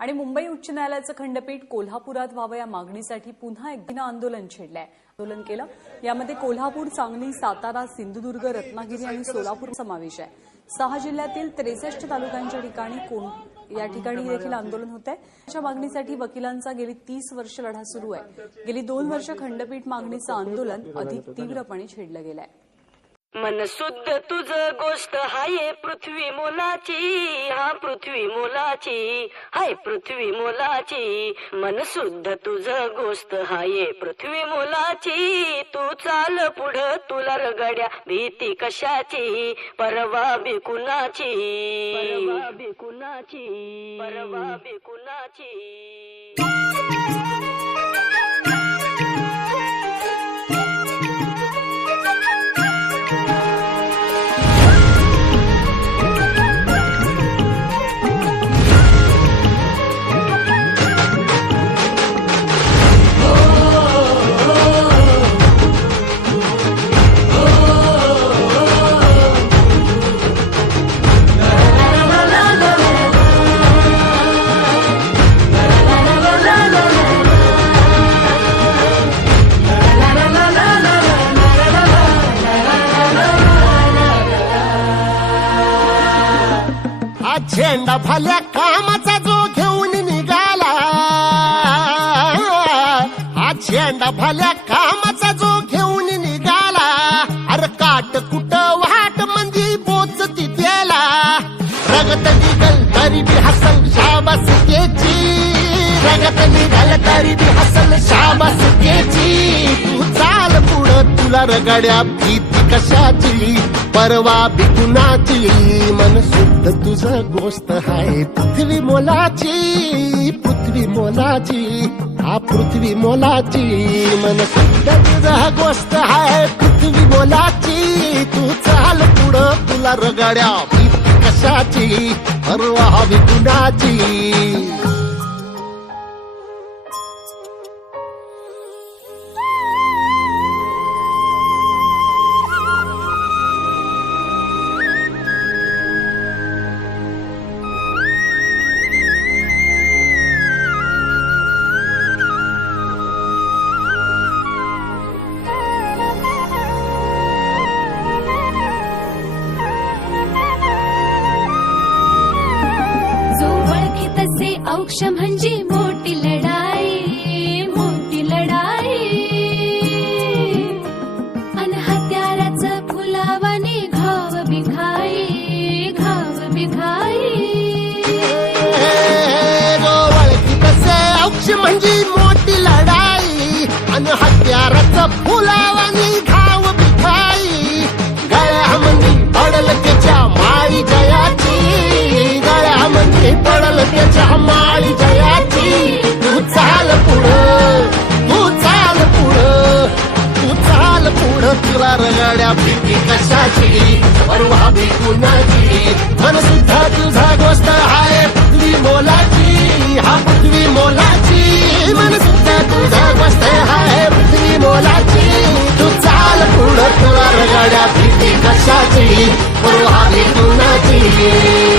आणि मुंबई उच्च न्यायालयाचं खंडपीठ कोल्हापुरात व्हावं या मागणीसाठी पुन्हा एकदा आंदोलन छेडलंय. आंदोलन केलं यामध्ये कोल्हापूर, सांगली, सातारा, सिंधुदुर्ग, रत्नागिरी आणि सोलापूर समावेश आहे. 6 जिल्ह्यातील 63 तालुक्यांच्या या ठिकाणी देखील आंदोलन होत आहे. अशा मागणीसाठी वकिलांचा गेली 30 वर्ष लढा सुरू आहे. गेली 2 वर्ष खंडपीठ मागणीचं आंदोलन अधिक तीव्रपणे छेडलं गेलं आहे. मन शुद्ध तुझ गोष्ट हाय पृथ्वी मोलाची, हा पृथ्वी मोलाची, हाय पृथ्वी मोलाची. मन शुद्ध तुझ गोष्ट हाय पृथ्वी मोलाची. तू चाल पुढं तुला रगड्या भीती कशाची, परवा बिकुनाची, परवा बिकुनाची, परवा बिकुनाची. झेंडा भल्या कामाचा जो घेऊन निघाला, हा झेंडा भल्या कामाचा जो घेऊन निघाला. अरे काट कुठं वाट म्हणजे पोचती त्याला. रगत निघल तरी बी हसल शाबासकीची, रगत निघल तरी बी हसल शाबासकीची. तू चाल पुढं तुला रगड्या भीती कशाची, परवा बिकुनाची. मन शुद्ध तुझं गोष्ट हाय पृथ्वी मोलाची, पृथ्वी मोलाची, हा पृथ्वी मोलाची. मन शुद्ध तुझं गोष्ट हाय पृथ्वी मोलाची. तू चाल पुढं तुला रगड्या भीती कशाची, परवा बिकुनाची. औक्ष म्हणजे मोठी लढाई, मोठी लढाई. अन हत्याराचं फुलावाने घाव बिघाई, घाव बिघाई. ओळखी तसे औक्ष म्हणजे मोठी लढाई, अन हत्याराचं फुलावाने घाव बिघाई. गळ्यामध्ये पडल त्याच्या माळी जयाची, गळ्यामध्ये पडल त्याच्या माळी जयाची. तू चाल पुढं, तू चाल पुढं, तू चाल पुढं तुला रगड्या भीती कशाची, परवा बिकुनाची. मन सुद्धा तुझा गोष्ट हाय पृथ्वी मोलाची, हा पृथ्वी मोलाची. मन सुद्धा तुझा गोष्ट हाय पृथ्वी मोलाची. तू चाल पुढं तुला रगड्या भीती कशाची, परवा बिकुनाची.